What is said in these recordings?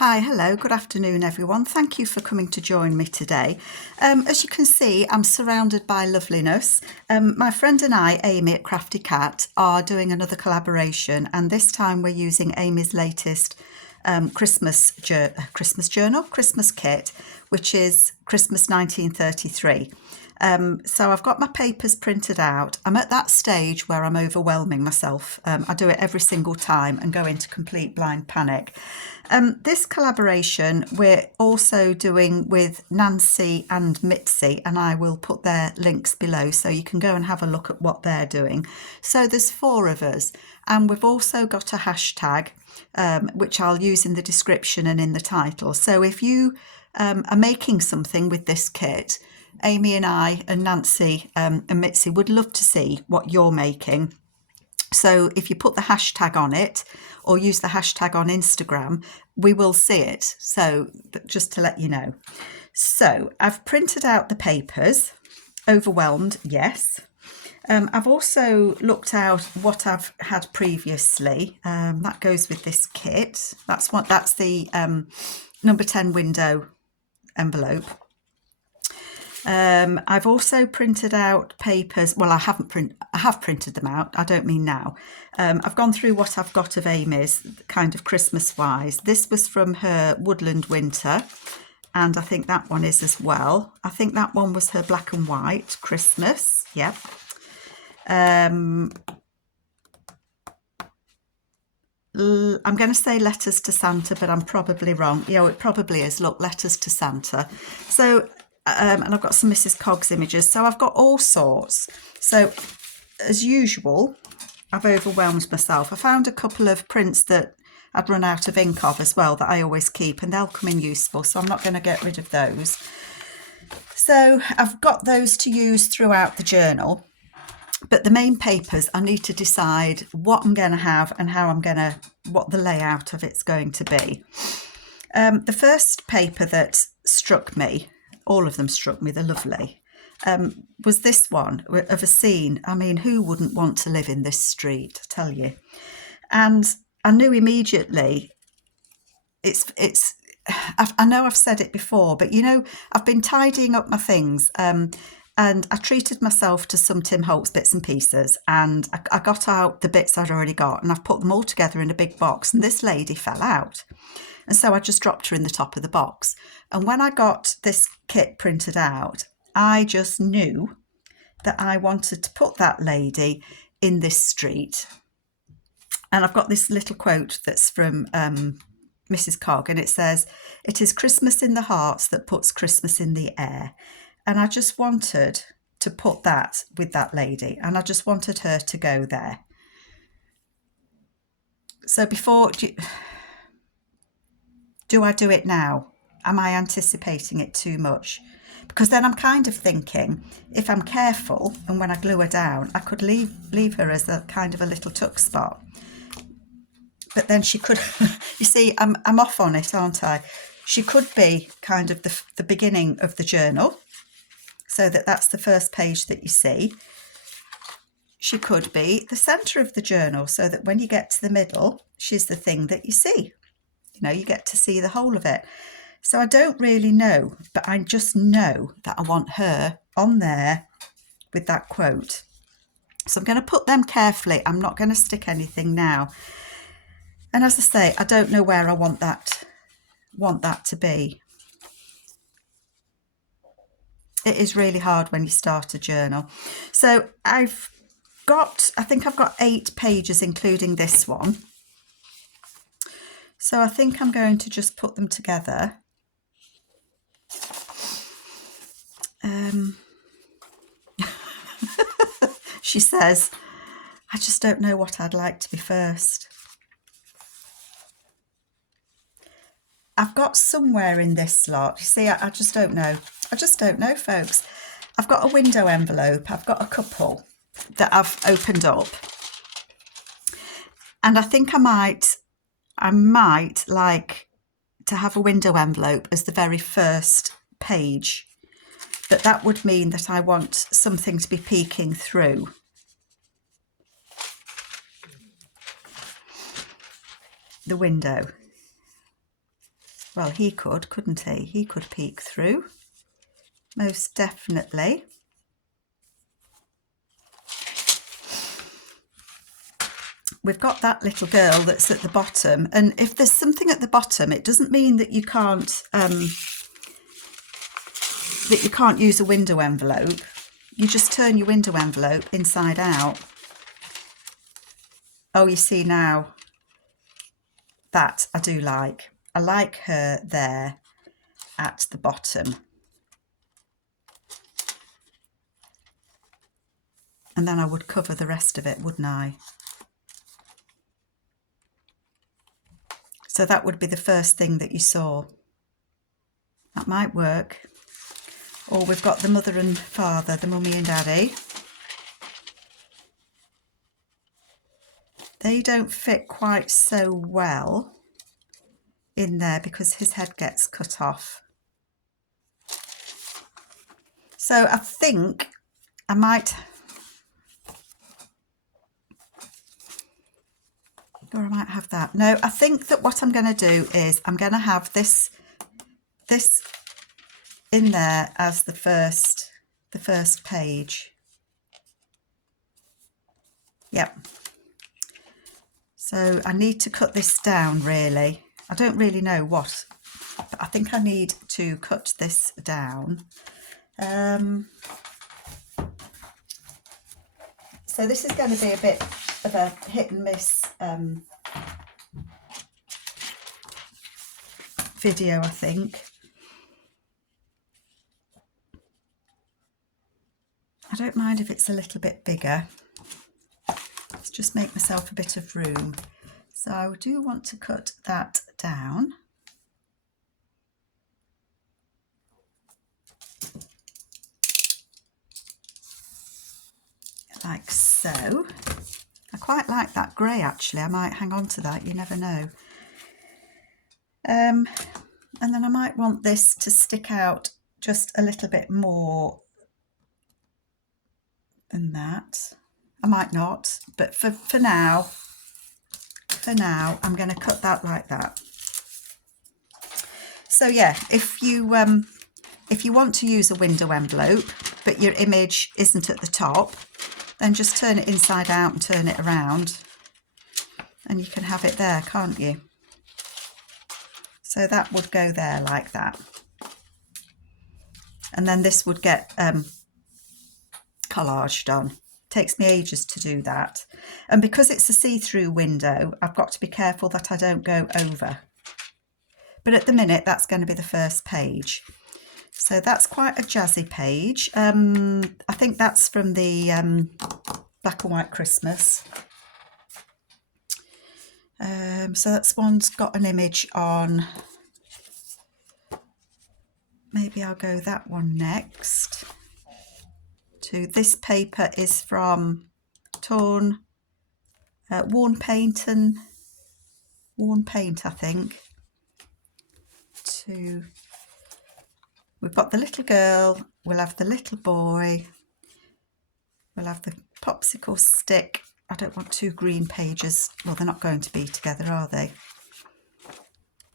Hi, hello, good afternoon everyone. Thank you for coming to join me today. As you can see, I'm surrounded by loveliness. My friend and I, Amy at Crafty Cat, are doing another collaboration, and this time we're using Amy's latest Christmas kit, which is Christmas 1933. So I've got my papers printed out. I'm at that stage where I'm overwhelming myself. I do it every single time and go into complete blind panic. This collaboration we're also doing with Nancy and Mitzi, and I will put their links below so you can go and have a look at what they're doing. So there's 4 of us, and we've also got a hashtag which I'll use in the description and in the title. So if you are making something with this kit, Amy and I and Nancy and Mitzi would love to see what you're making. So if you put the hashtag on it or use the hashtag on Instagram, we will see it. So just to let you know. So I've printed out the papers. Overwhelmed, yes. I've also looked out what I've had previously. That goes with this kit. That's the number 10 window envelope. I've also printed out papers. Well, I have printed them out. I don't mean now. I've gone through what I've got of Amy's, kind of Christmas wise. This was from her Woodland Winter, and I think that one is as well. I think that one was her black and white Christmas. Yep. I'm going to say Letters to Santa, but I'm probably wrong. Yeah, it probably is. Look, Letters to Santa. So and I've got some Mrs. Coggs images. So I've got all sorts. So as usual, I've overwhelmed myself. I found a couple of prints that I'd run out of ink of as well that I always keep, and they'll come in useful. So I'm not going to get rid of those. So I've got those to use throughout the journal. But the main papers, I need to decide what I'm going to have and what the layout of it's going to be. The first paper that struck me, all of them struck me, they're lovely, was this one of a scene. I mean, who wouldn't want to live in this street, I tell you? And I knew immediately, I know I've said it before, but you know, I've been tidying up my things, and I treated myself to some Tim Holtz bits and pieces, and I got out the bits I'd already got, and I've put them all together in a big box, and this lady fell out. And so I just dropped her in the top of the box. And when I got this kit printed out, I just knew that I wanted to put that lady in this street. And I've got this little quote that's from Mrs. Cogg, and it says, "It is Christmas in the hearts that puts Christmas in the air." And I just wanted to put that with that lady, and I just wanted her to go there. So do I do it now? Am I anticipating it too much? Because then I'm kind of thinking, if I'm careful and when I glue her down, I could leave her as a kind of a little tuck spot. But then she could, you see, I'm off on it, aren't I? She could be kind of the beginning of the journal, so that's the first page that you see. She could be the centre of the journal, so that when you get to the middle, she's the thing that you see. You know, you get to see the whole of it. So I don't really know, but I just know that I want her on there with that quote. So I'm going to put them carefully. I'm not going to stick anything now. And as I say, I don't know where I want that to be. It is really hard when you start a journal. So I think I've got 8 pages, including this one. So I think I'm going to just put them together. She says, "I just don't know what I'd like to be first." I've got somewhere in this lot. You see, I just don't know. I just don't know, folks. I've got a window envelope. I've got a couple that I've opened up. And I think I might like to have a window envelope as the very first page, but that would mean that I want something to be peeking through. The window. Well, he could, couldn't he? He could peek through, most definitely. We've got that little girl that's at the bottom, and if there's something at the bottom, it doesn't mean that you can't use a window envelope. You just turn your window envelope inside out. Oh, you see now, that I do like. I like her there at the bottom. And then I would cover the rest of it, wouldn't I? So that would be the first thing that you saw. That might work. Or we've got the mother and father, the mummy and daddy. They don't fit quite so well in there because his head gets cut off. So I think I might, or I might have that. No, I think that what I'm going to do is I'm going to have this in there as the first page. Yep. So I need to cut this down really. I don't really know what, but I think I need to cut this down. So this is going to be a bit of a hit and miss video, I think. I don't mind if it's a little bit bigger. Let's just make myself a bit of room. So I do want to cut that down. Like so. I quite like that grey actually. I might hang on to that, you never know. And then I might want this to stick out just a little bit more than that. I might not, but for now I'm going to cut that like that. So yeah, if you want to use a window envelope but your image isn't at the top, then just turn it inside out and turn it around and you can have it there, can't you? So that would go there like that. And then this would get collaged on. Takes me ages to do that. And because it's a see-through window, I've got to be careful that I don't go over. But at the minute, that's going to be the first page. So that's quite a jazzy page. I think that's from the Black and White Christmas. So that's one's got an image on. Maybe I'll go that one next. This paper is from Worn Paint, I think. We've got the little girl, we'll have the little boy, we'll have the popsicle stick. I don't want two green pages. Well, they're not going to be together, are they?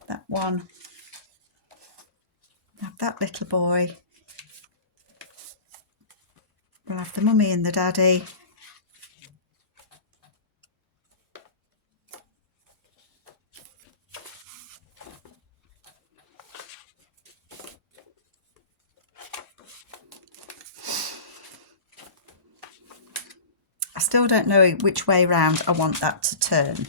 That one. We'll have that little boy. We'll have the mummy and the daddy. I still don't know which way round I want that to turn.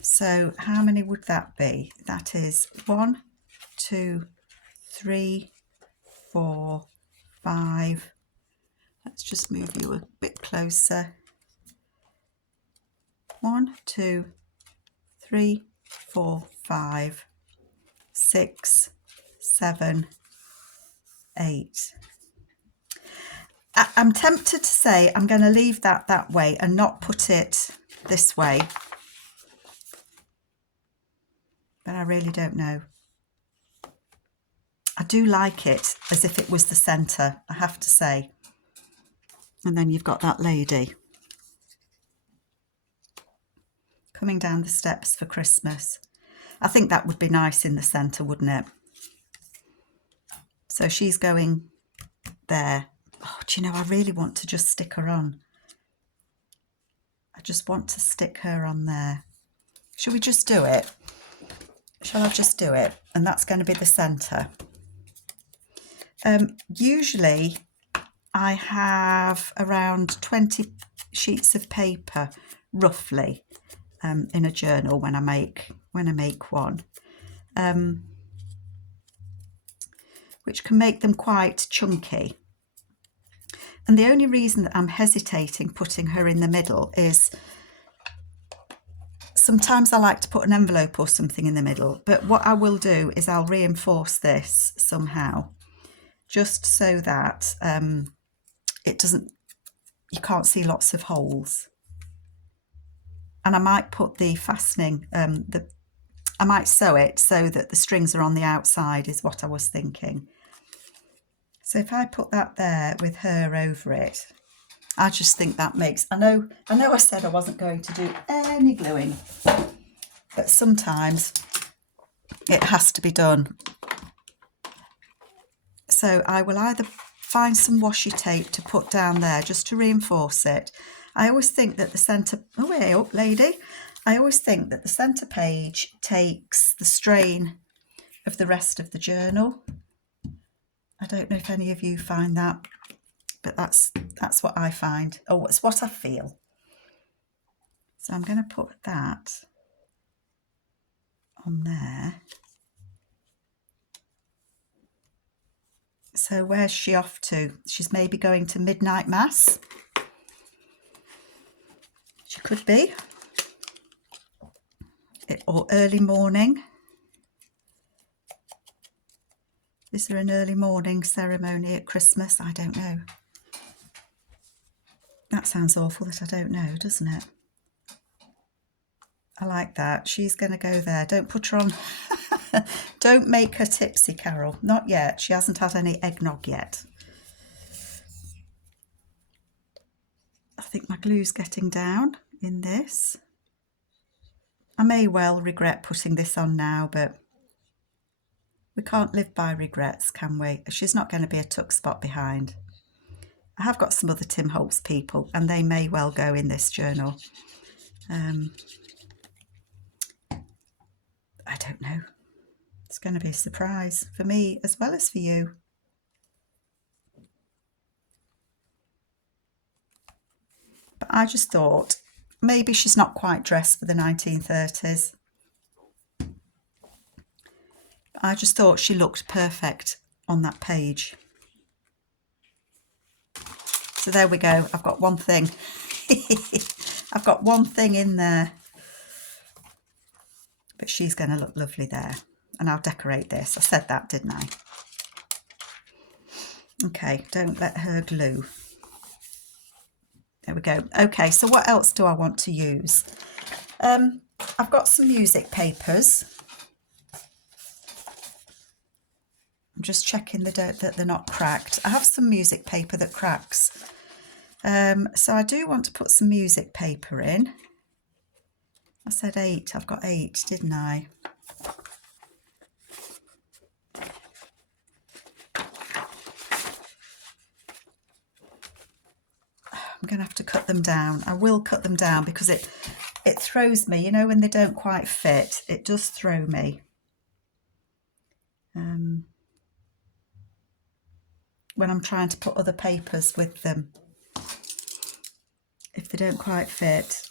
So how many would that be? That is 1, 2, 3, 4, 5. Let's just move you a bit closer. 1, 2, 3, 4, 5, 6, 7, 8. I'm tempted to say I'm going to leave that way and not put it this way, but I really don't know. I do like it as if it was the centre, I have to say. And then you've got that lady coming down the steps for Christmas. I think that would be nice in the centre, wouldn't it? So she's going there. Oh, do you know, I really want to just stick her on. I just want to stick her on there. Shall we just do it? Shall I just do it? And that's going to be the centre. Usually I have around 20 sheets of paper, roughly, in a journal when I make one, which can make them quite chunky. And the only reason that I'm hesitating putting her in the middle is sometimes I like to put an envelope or something in the middle, but what I will do is I'll reinforce this somehow, just so that it doesn't, you can't see lots of holes. And I might put the fastening, I might sew it so that the strings are on the outside, is what I was thinking. So if I put that there with her over it, I just think that makes, I know I said I wasn't going to do any gluing, but sometimes it has to be done. So I will either find some washi tape to put down there just to reinforce it. I always think that the centre, oh way up lady, I always think that the centre page takes the strain of the rest of the journal. I don't know if any of you find that, but that's what I find. Oh, it's what I feel. So I'm going to put that on there. So where's she off to? She's maybe going to midnight mass. She could be. Or early morning. Is there an early morning ceremony at Christmas? I don't know. That sounds awful that I don't know, doesn't it? I like that. She's going to go there. Don't put her on. Don't make her tipsy, Carol. Not yet. She hasn't had any eggnog yet. I think my glue's getting down in this. I may well regret putting this on now, but we can't live by regrets, can we? She's not going to be a tuck spot behind. I have got some other Tim Holtz people, and they may well go in this journal. I don't know. It's going to be a surprise for me as well as for you. But I just thought maybe she's not quite dressed for the 1930s. I just thought she looked perfect on that page. So there we go. I've got one thing. I've got one thing in there. But she's going to look lovely there. And I'll decorate this. I said that, didn't I? Okay, don't let her glue. There we go. Okay, so what else do I want to use? I've got some music papers. I'm just checking that they're not cracked. I have some music paper that cracks. So I do want to put some music paper in. I said 8. I've got 8, didn't I? I'm going to have to cut them down. I will cut them down because it throws me, you know, when they don't quite fit. It does throw me. When I'm trying to put other papers with them, if they don't quite fit.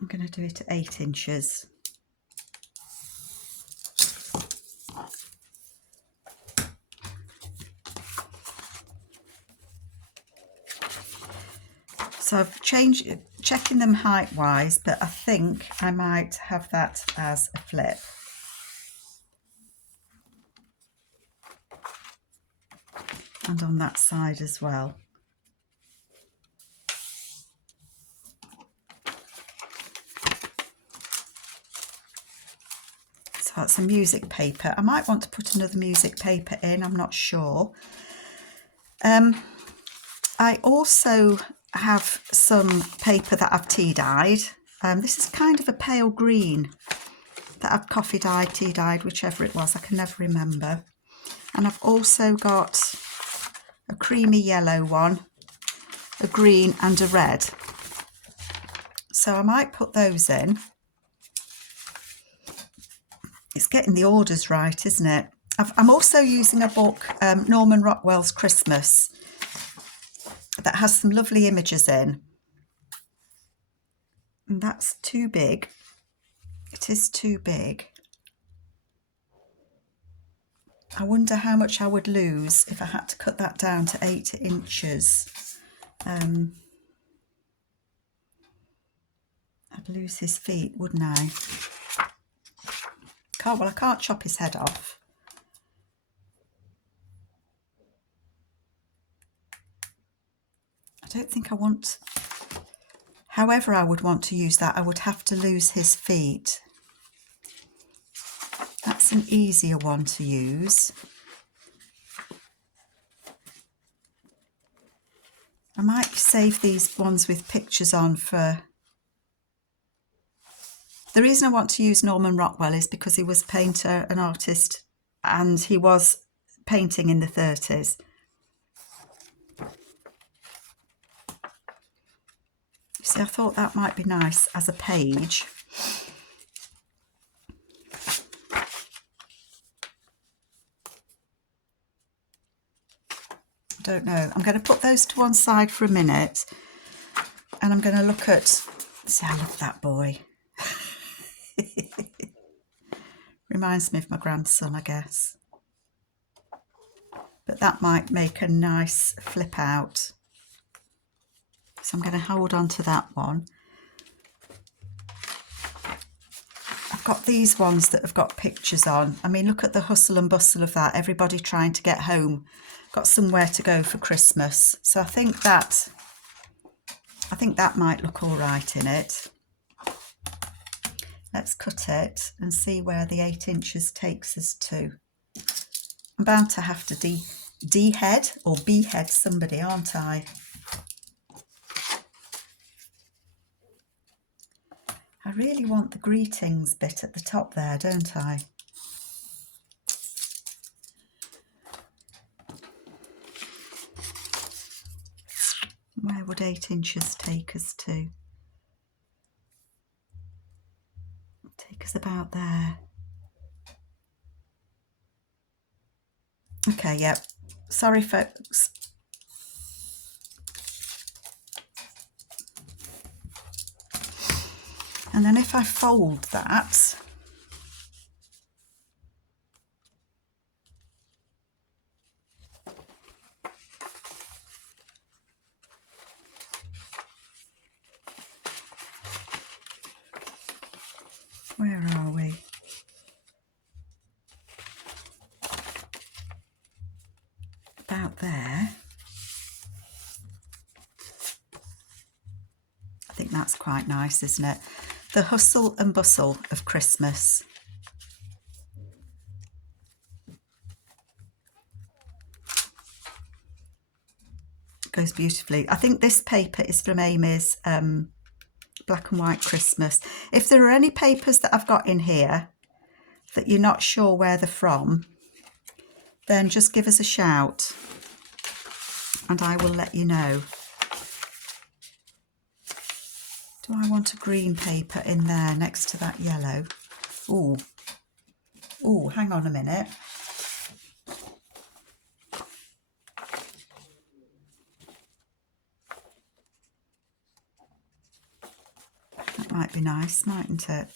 I'm going to do it at 8 inches. So I've changed, checking them height wise, but I think I might have that as a flip. And on that side as well. So that's some music paper. I might want to put another music paper in, I'm not sure. I also I have some paper that I've tea dyed. This is kind of a pale green that I've coffee dyed, tea dyed, whichever it was, I can never remember. And I've also got a creamy yellow one, a green and a red. So I might put those in. It's getting the orders right, isn't it? I'm also using a book, Norman Rockwell's Christmas, that has some lovely images in. And that's too big. It is too big. I wonder how much I would lose if I had to cut that down to 8 inches. I'd lose his feet, wouldn't I? Well, I can't chop his head off. I don't think I want... However I would want to use that, I would have to lose his feet. That's an easier one to use. I might save these ones with pictures on for... The reason I want to use Norman Rockwell is because he was a painter, an artist, and he was painting in the 30s. See, I thought that might be nice as a page. I don't know. I'm going to put those to one side for a minute, and I'm going to look at... See, I love that boy. Reminds me of my grandson, I guess. But that might make a nice flip out. So I'm going to hold on to that one. I've got these ones that have got pictures on. I mean, look at the hustle and bustle of that. Everybody trying to get home, got somewhere to go for Christmas. So I think that might look all right in it. Let's cut it and see where the 8 inches takes us to. I'm bound to have to de-head or behead somebody, aren't I? I really want the greetings bit at the top there, don't I? Where would 8 inches take us to? Take us about there. Okay, yep. Sorry, folks. And then if I fold that, where are we? About there. I think that's quite nice, isn't it? The hustle and bustle of Christmas. Goes beautifully. I think this paper is from Amy's Black and White Christmas. If there are any papers that I've got in here that you're not sure where they're from, then just give us a shout and I will let you know. Do I want a green paper in there next to that yellow? Ooh, ooh, hang on a minute. That might be nice, mightn't it?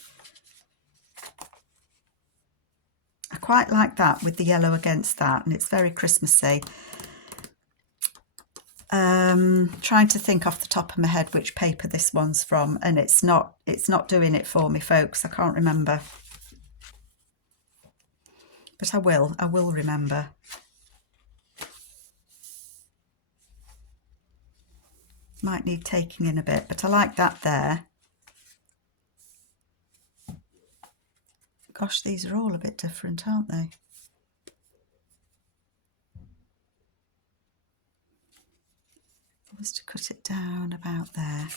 I quite like that with the yellow against that, and it's very Christmassy. Trying to think off the top of my head which paper this one's from, and it's not doing it for me, folks. I can't remember, but I will remember. Might need taking in a bit, but I like that there. Gosh, these are all a bit different, aren't they? Just to cut it down about there.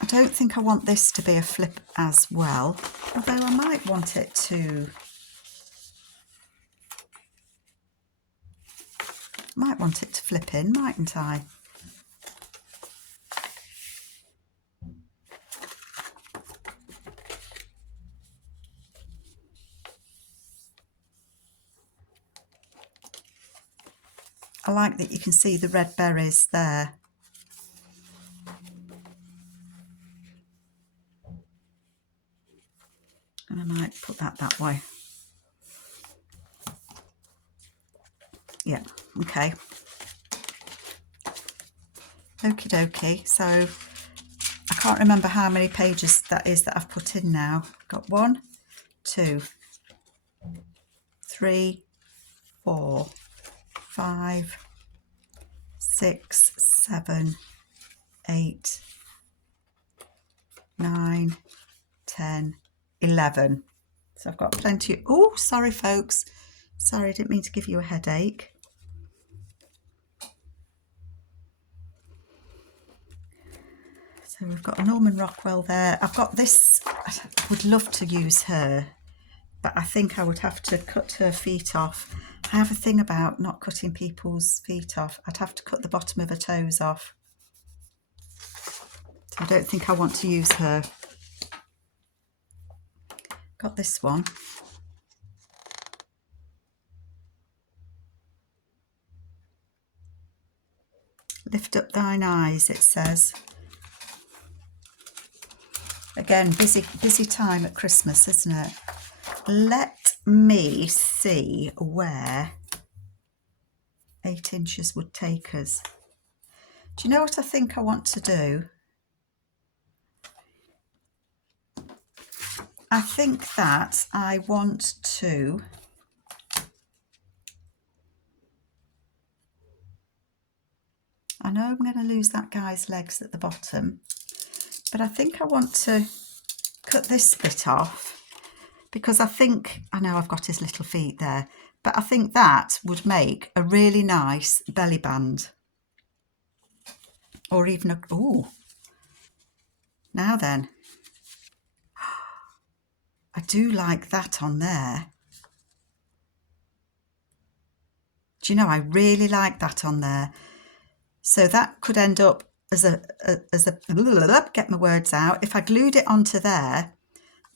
I don't think I want this to be a flip as well, although I might want it to. Might want it to flip in, mightn't I? I like that you can see the red berries there. And I might put that way. Yeah, okay. Okie dokie. So I can't remember how many pages that is that I've put in now. Got 1, 2, 3, 4, 5, 6, 7, 8, 9, 10, 11. So I've got plenty. Oh, sorry folks. Sorry, I didn't mean to give you a headache. So we've got a Norman Rockwell there. I've got this. I would love to use her, but I think I would have to cut her feet off. I have a thing about not cutting people's feet off. I'd have to cut the bottom of her toes off. So I don't think I want to use her. Got this one. Lift up thine eyes, it says. Again, busy time at Christmas, isn't it? Let me see where 8 inches would take us. Do you know what I think I want to do? I think that I want to I know I'm going to lose that guy's legs at the bottom, but I think I want to cut this bit off because I know I've got his little feet there, but I think that would make a really nice belly band. Or even a, ooh, now then, I do like that on there. Do you know, I really like that on there. So that could end up as a get my words out. If I glued it onto there,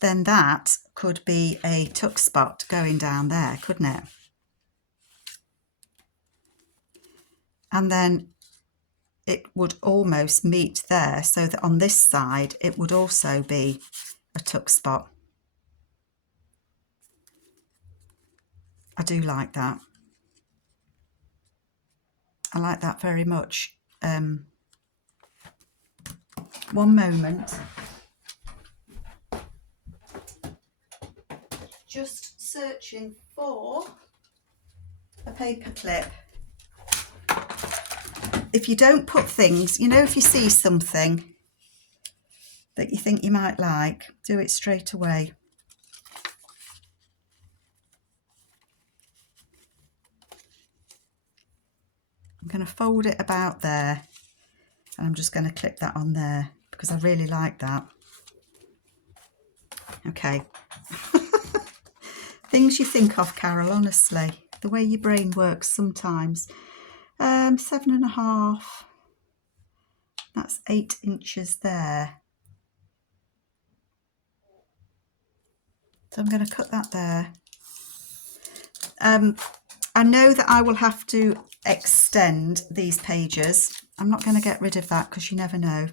then that could be a tuck spot going down there, couldn't it? And then it would almost meet there, so that on this side it would also be a tuck spot. I do like that. I like that very much. One moment. Just searching for a paper clip. If you don't put things, you know, if you see something that you think you might like, do it straight away. I'm going to fold it about there and I'm just going to clip that on there because I really like that. Okay. Things you think of, Carol, honestly, the way your brain works sometimes. 7.5, that's 8 inches there. So I'm going to cut that there. I know that I will have to extend these pages. I'm not going to get rid of that because you never know.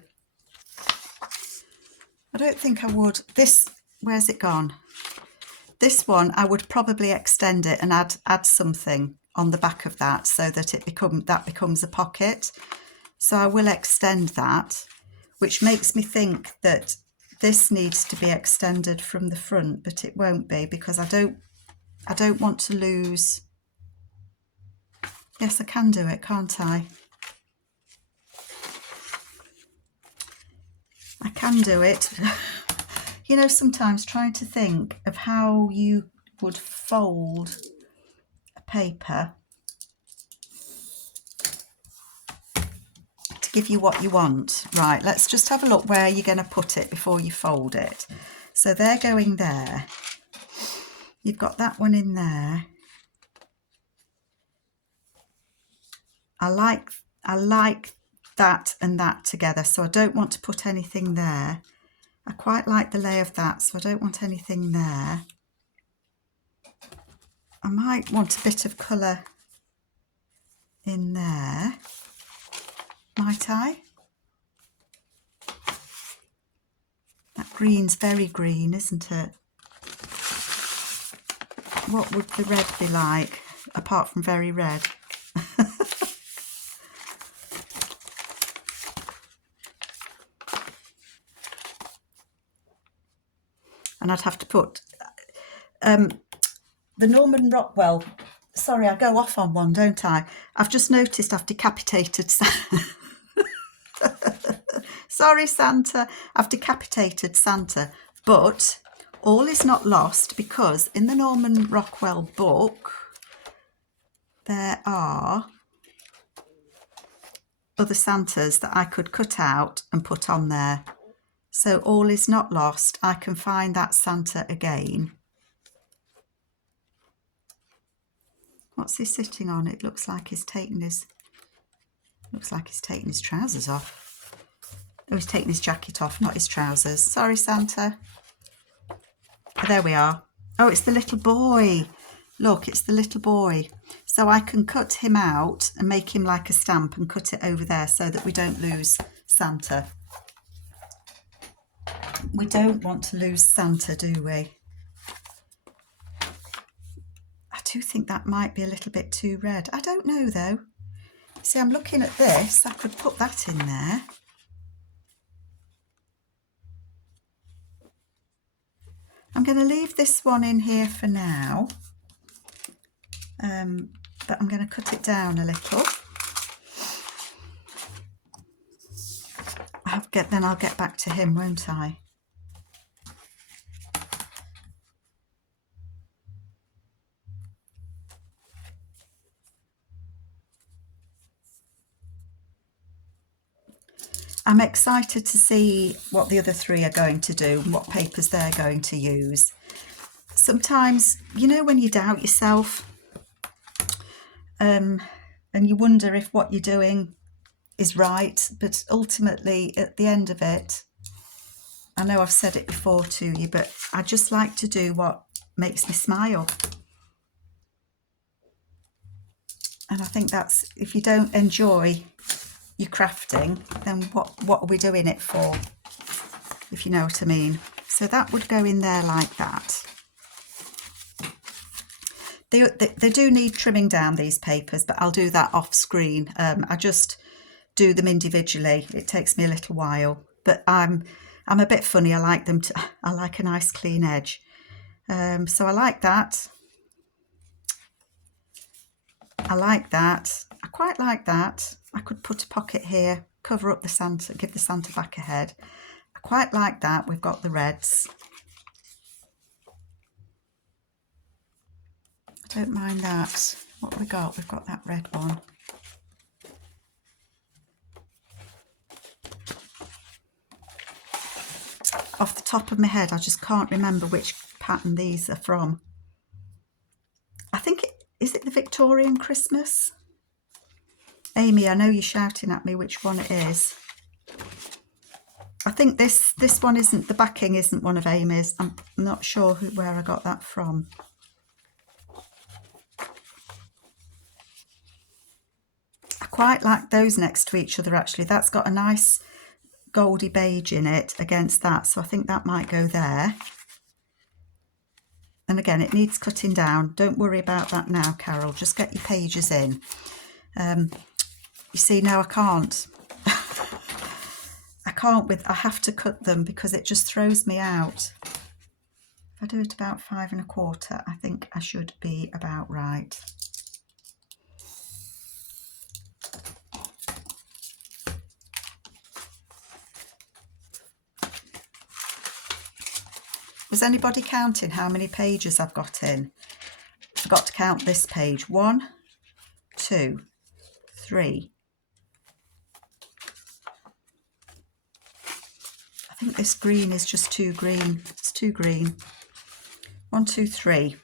I don't think I would. This, where's it gone? This one, I would probably extend it and add something on the back of that so that that becomes a pocket. So I will extend that, which makes me think that this needs to be extended from the front, but it won't be because I don't want to lose. Yes, I can do it, can't I? I can do it. You know, sometimes trying to think of how you would fold a paper. give you what you want. Right, let's just have a look where you're going to put it before you fold it. So they're going there. You've got that one in there. I like that and that together, so I don't want to put anything there. I quite like the lay of that, so I don't want anything there. I might want a bit of colour in there, might I? That green's very green, isn't it? What would the red be like, apart from very red? And I'd have to put the Norman Rockwell. Sorry, I go off on one, don't I? I've just noticed I've decapitated Santa. Sorry, Santa. I've decapitated Santa. But all is not lost, because in the Norman Rockwell book, there are other Santas that I could cut out and put on there. So all is not lost. I can find that Santa again. What's he sitting on? It looks like he's taking his trousers off. Oh, he's taking his jacket off, not his trousers. Sorry, Santa. Oh, there we are. Oh, it's the little boy. Look, it's the little boy. So I can cut him out and make him like a stamp and cut it over there so that we don't lose Santa. We don't want to lose Santa, do we? I do think that might be a little bit too red. I don't know though. See, I'm looking at this. I could put that in there. I'm going to leave this one in here for now. But I'm going to cut it down a little. Then I'll get back to him, won't I? I'm excited to see what the other three are going to do and what papers they're going to use. Sometimes, you know, when you doubt yourself and you wonder if what you're doing is right, but ultimately at the end of it, I know I've said it before to you, but I just like to do what makes me smile. And I think that's, if you don't enjoy your crafting, then what are we doing it for, if you know what I mean? So that would go in there like that. They do need trimming down, these papers, but I'll do that off screen. I just do them individually. It takes me a little while, but I'm a bit funny. I like them I like a nice clean edge. So I like that. I like that. I quite like that. I could put a pocket here, cover up the Santa, give the Santa back a head. I quite like that. We've got the reds. I don't mind that. What have we got? We've got that red one. Off the top of my head, I just can't remember which pattern these are from. I think is it the Victorian Christmas? Amy, I know you're shouting at me which one it is. I think this one isn't, the backing isn't one of Amy's. I'm not sure where I got that from. I quite like those next to each other actually. That's got a nice goldy beige in it against that, so I think that might go there. And again, it needs cutting down. Don't worry about that now, Carol. Just get your pages in. You see, now I can't. I have to cut them because it just throws me out. If I do it about 5 1/4, I think I should be about right. Was anybody counting how many pages I've got in? I forgot to count this page. 1, 2, 3, think this green is just too green. It's too green. 1, 2, 3,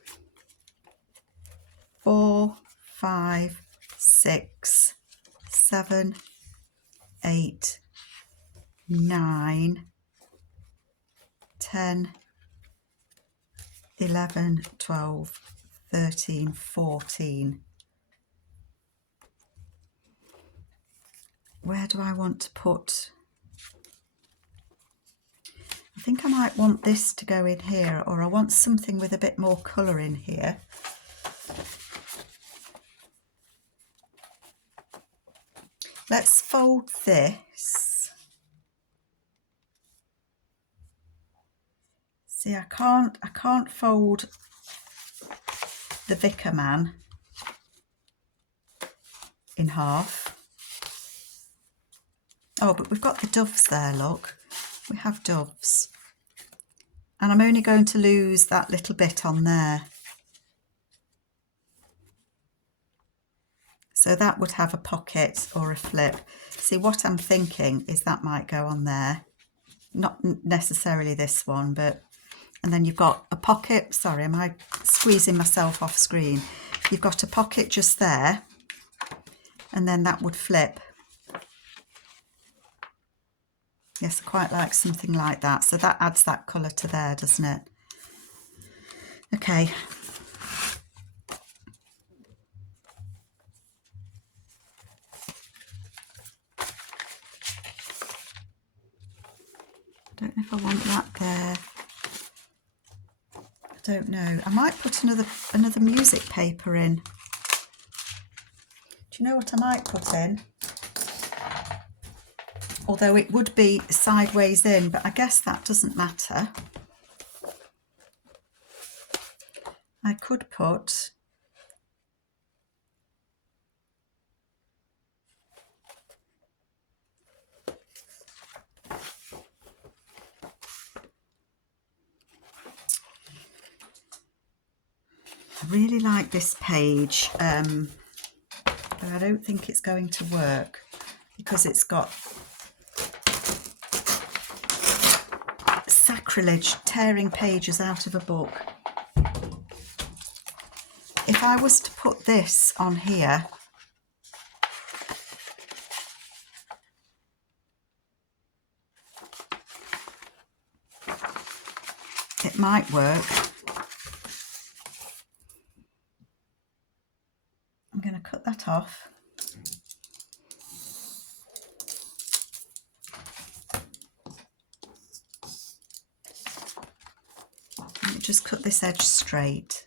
4, 5, 6, 7, 8, 9, 10, 11, 12, 13, 14. Where do I want to put? I think I might want this to go in here, or I want something with a bit more colour in here. Let's fold this. See, I can't fold the Vicar Man in half. Oh, but we've got the doves there, look. We have doves. And I'm only going to lose that little bit on there. So that would have a pocket or a flip. See, what I'm thinking is that might go on there. Not necessarily this one, but... And then you've got a pocket. Sorry, am I squeezing myself off screen? You've got a pocket just there. And then that would flip. Yes, I quite like something like that. So that adds that colour to there, doesn't it? Okay. I don't know if I want that there. I don't know. I might put another music paper in. Do you know what I might put in? Although it would be sideways in, but I guess that doesn't matter. I could put I really like this page, but I don't think it's going to work because it's got sacrilege, tearing pages out of a book. If I was to put this on here, it might work. I'm going to cut that off. Let me just cut this edge straight.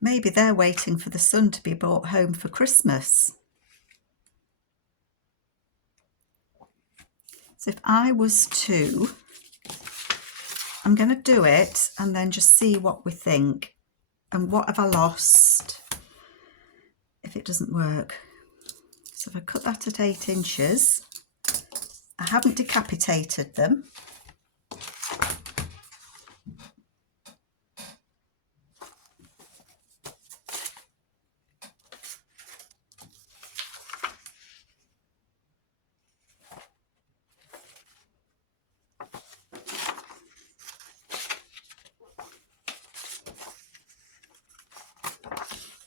Maybe they're waiting for the son to be brought home for Christmas. So if I was to, I'm going to do it and then just see what we think. And what have I lost if it doesn't work? So if I cut that at 8 inches, I haven't decapitated them.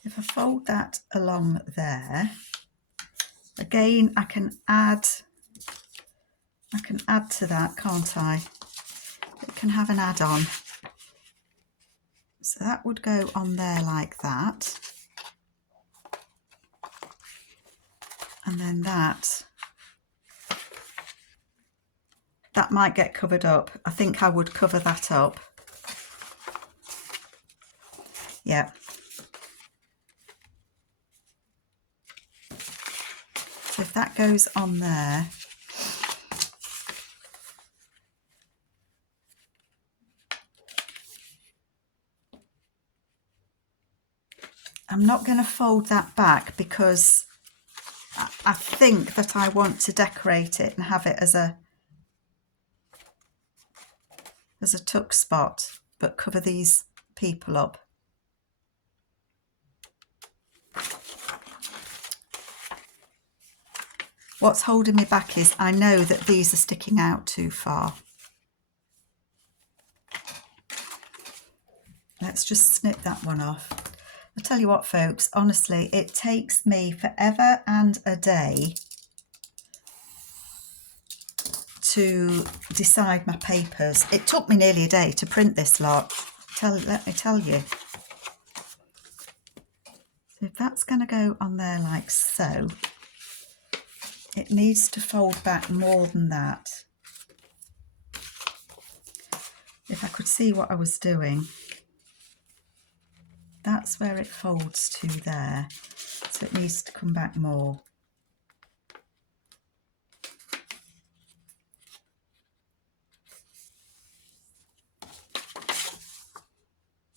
If I fold that along there, again, I can add to that, can't I? It can have an add-on. So that would go on there like that. And then that might get covered up. I think I would cover that up. Yeah. So if that goes on there, I'm I'm not going to fold that back because I think that I want to decorate it and have it as a tuck spot, but cover these people up. What's holding me back is I know that these are sticking out too far. Let's just snip that one off. I'll tell you what, folks, honestly, it takes me forever and a day to decide my papers. It took me nearly a day to print this lot. Let me tell you. So if that's going to go on there like so, it needs to fold back more than that. If I could see what I was doing, that's where it folds to there. So it needs to come back more.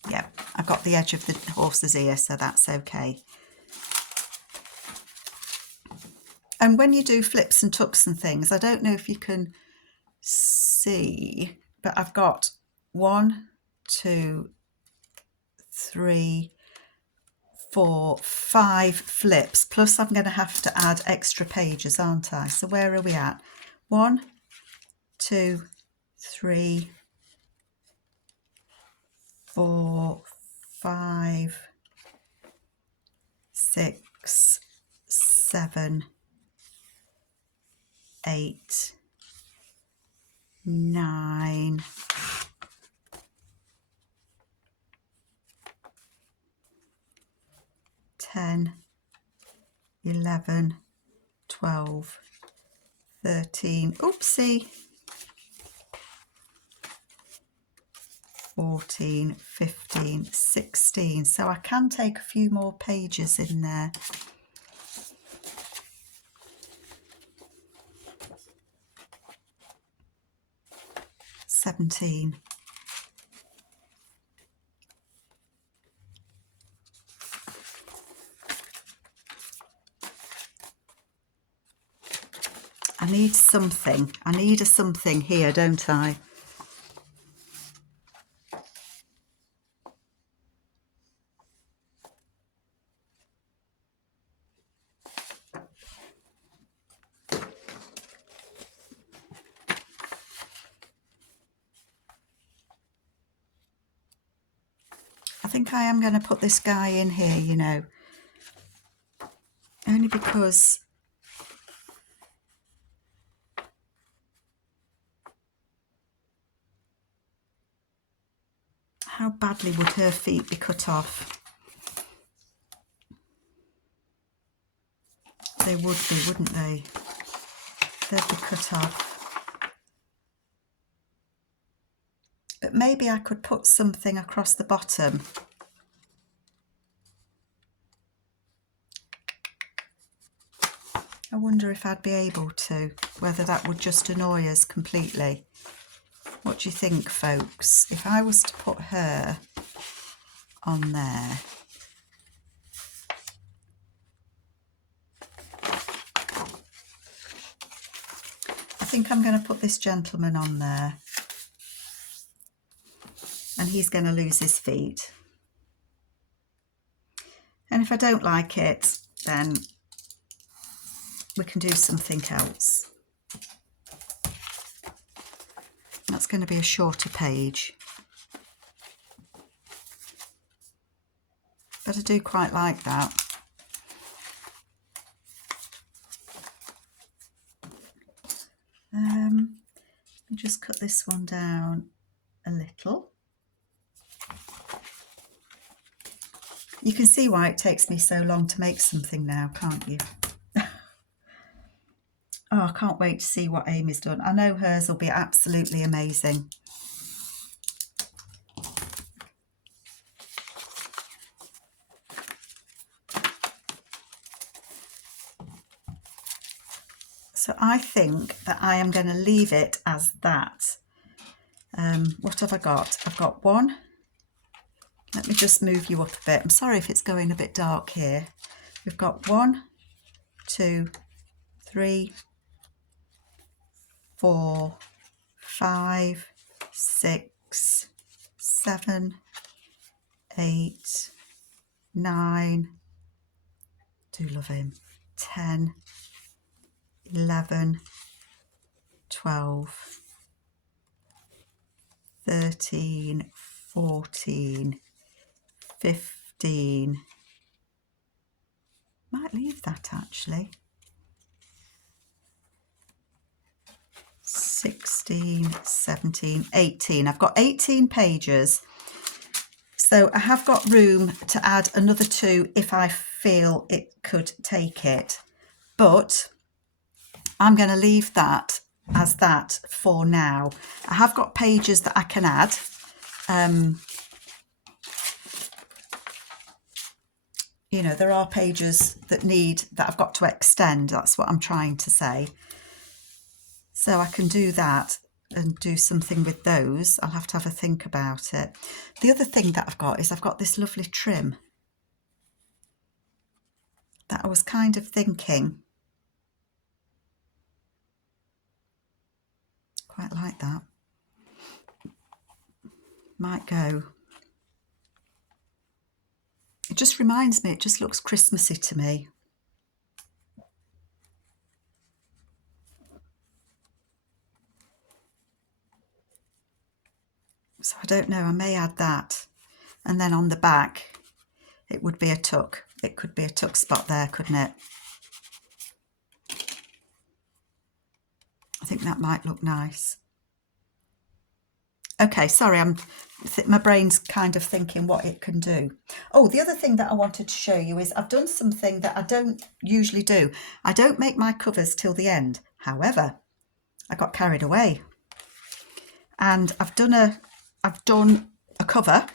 Yeah, I got the edge of the horse's ear, so that's okay. And when you do flips and tucks and things, I don't know if you can see, but I've got 1, 2, 3, 4, 5 flips, plus I'm going to have to add extra pages, aren't I? So where are we at? 1, 2, 3, 4, 5, 6, 7, 8, 9, 10, 11, 12, 13, oopsie, 14, 15, 16. So I can take a few more pages in there. 17. I need something. I need a something here, don't I? I think I am going to put this guy in here, you know, only because how badly would her feet be cut off? They would be, wouldn't they? They'd be cut off. But maybe I could put something across the bottom. I wonder if I'd be able to, whether that would just annoy us completely. What do you think, folks? If I was to put her on there. I think I'm going to put this gentleman on there. And he's going to lose his feet. And if I don't like it, then we can do something else. That's going to be a shorter page. But I do quite like that. Let me just cut this one down a little. You can see why it takes me so long to make something now, can't you? Oh, I can't wait to see what Amy's done. I know hers will be absolutely amazing. So I think that I am going to leave it as that. What have I got? I've got 1, Let me just move you up a bit. I'm sorry if it's going a bit dark here. We've got 1, 2, 3, 4, 5, 6, 7, 8, 9, do love him, 10, 11, 12, 13, 14, 15, might leave that actually, 16, 17, 18. I've got 18 pages. So I have got room to add another 2 if I feel it could take it. But I'm going to leave that as that for now. I have got pages that I can add. You know, there are pages that I've got to extend. That's what I'm trying to say. So I can do that and do something with those. I'll have to have a think about it. The other thing that I've got is I've got this lovely trim that I was kind of thinking. Quite like that. Might go. It just reminds me, it just looks Christmassy to me. So I don't know, I may add that. And then on the back, it would be a tuck. It could be a tuck spot there, couldn't it? I think that might look nice. Okay, sorry, my brain's kind of thinking what it can do. Oh, the other thing that I wanted to show you is I've done something that I don't usually do. I don't make my covers till the end. However, I got carried away. And I've done a cover,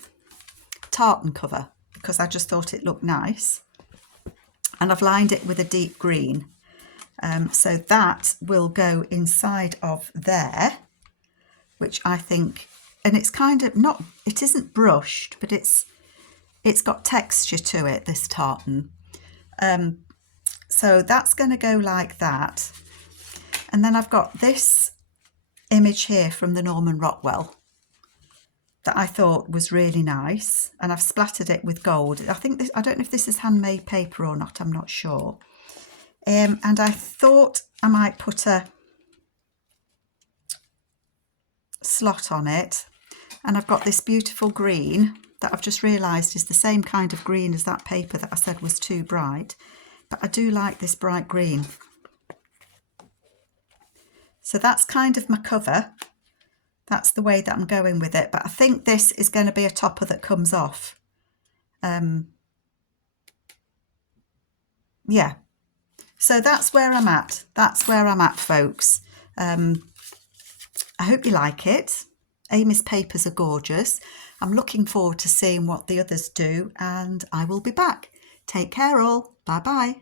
tartan cover, because I just thought it looked nice. And I've lined it with a deep green. So that will go inside of there, which I think, and it's kind of not, it isn't brushed, but it's got texture to it, this tartan. So that's going to go like that. And then I've got this image here from the Norman Rockwell that I thought was really nice, and I've splattered it with gold. I don't know if this is handmade paper or not, I'm not sure. And I thought I might put a slot on it, and I've got this beautiful green that I've just realised is the same kind of green as that paper that I said was too bright, but I do like this bright green. So that's kind of my cover. That's the way that I'm going with it, but I think this is going to be a topper that comes off. Yeah, so that's where I'm at. That's where I'm at, folks. I hope you like it. Amy's papers are gorgeous. I'm looking forward to seeing what the others do, and I will be back. Take care all. Bye bye.